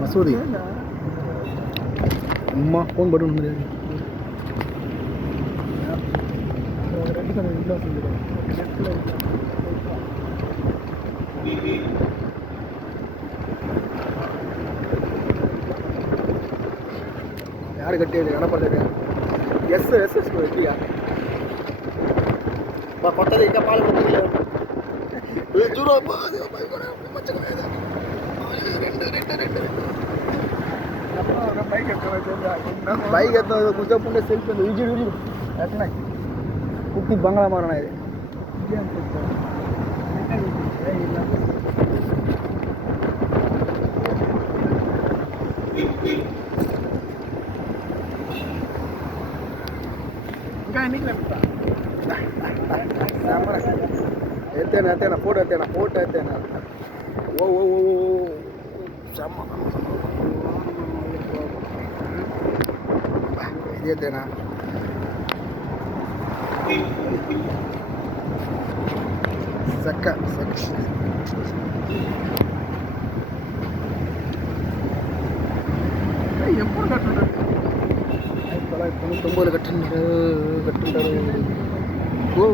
மசூதி அம்மா phone button வந்து யாரு கட்டியது என்ன பண்ணுறது எஸ்எஸ் எப்படியா కొత్తది ఇంకా పాలు కొత్తది చూడు బైక్ ఎత్తా కూర్చోకుండా సెల్ఫీ విజుడు ఎట్లా కుక్కి బంగ్లా మారణ ఇది ఇంకా ఎన్ని కిలోమీటర్ ఎత్తేనా ఫోటో ఎత్తేనా ఓ చమ్మ ఇది ఎత్తేనా సక్క ఎప్పుడు కట్టుంటారు 1990 కట్టుంటారు ఓ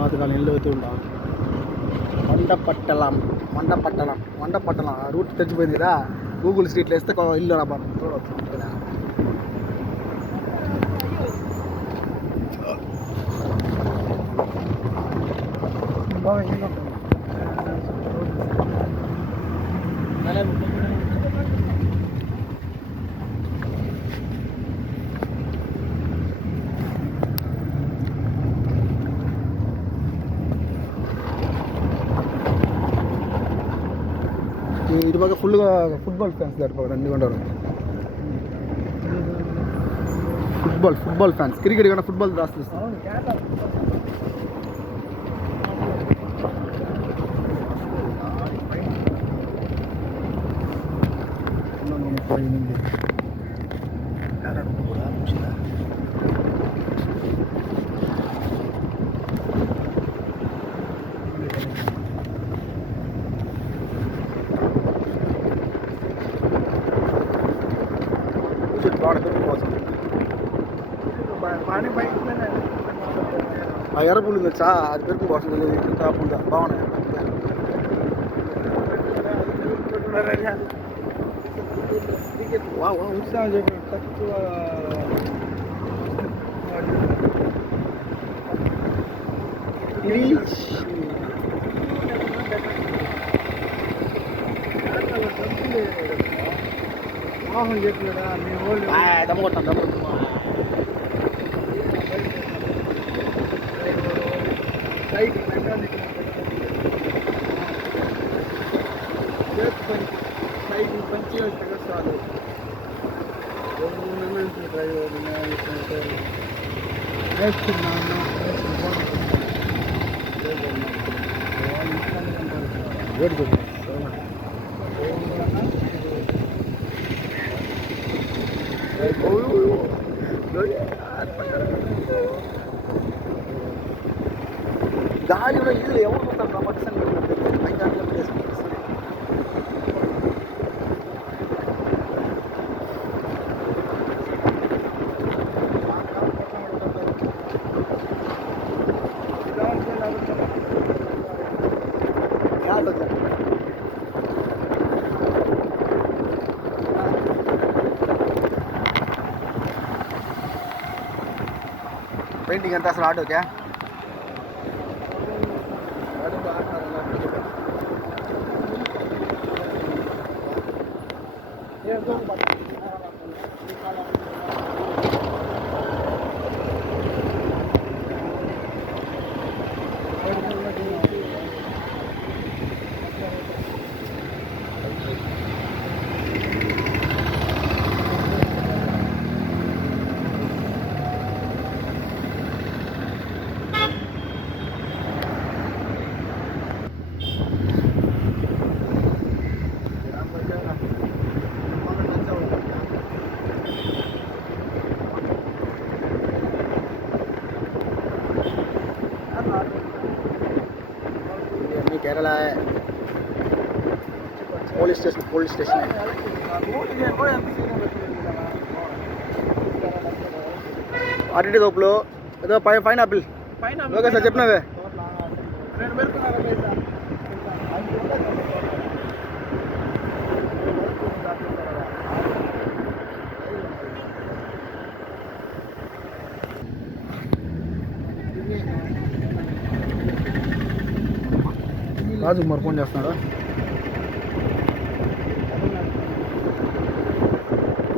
அதுக்கான எள்ளு ஊற்றுண்டா மண்டப்பட்டலாம் ரூட் தெரிஞ்சு போயிருக்குதா கூகுள் ஸ்ட்ரீட்டில் వేస్తే ఇల్లు రా ఇటు పక్క ఫుల్గా ఫుట్బాల్ ఫ్యాన్స్ దాటిపోయి రెండు గంటలు ఫుట్బాల్ ఫ్యాన్స్ క్రికెట్ కన్నా ఫుట్బాల్ రాస్తుంది ఎర్రపుల్లు ఉందా అది పెరుగు పోతుంది తాపుందా బాగున్నాయి ఉత్సాహం చెప్పి తక్కువ మోహన్ చెప్పినాడా మీ వాళ్ళు దమ్ముకొట్టాం సైట్ మెకానిక్ సైట్ పంచి వస్తే చాలు డ్రైవర్ వేస్తున్నాను గాలి కూడా ఇది ఎవరు పోతారు పక్షం पेंटिंग अंत असल आटो क्या కేరళ పోలీస్ స్టేషన్ అరటి తోపులు ఏదో పైనాపిల్ ఓకే సార్ చెప్పినవే రాజు కుమార్ ఫోన్ చేస్తున్నాడు.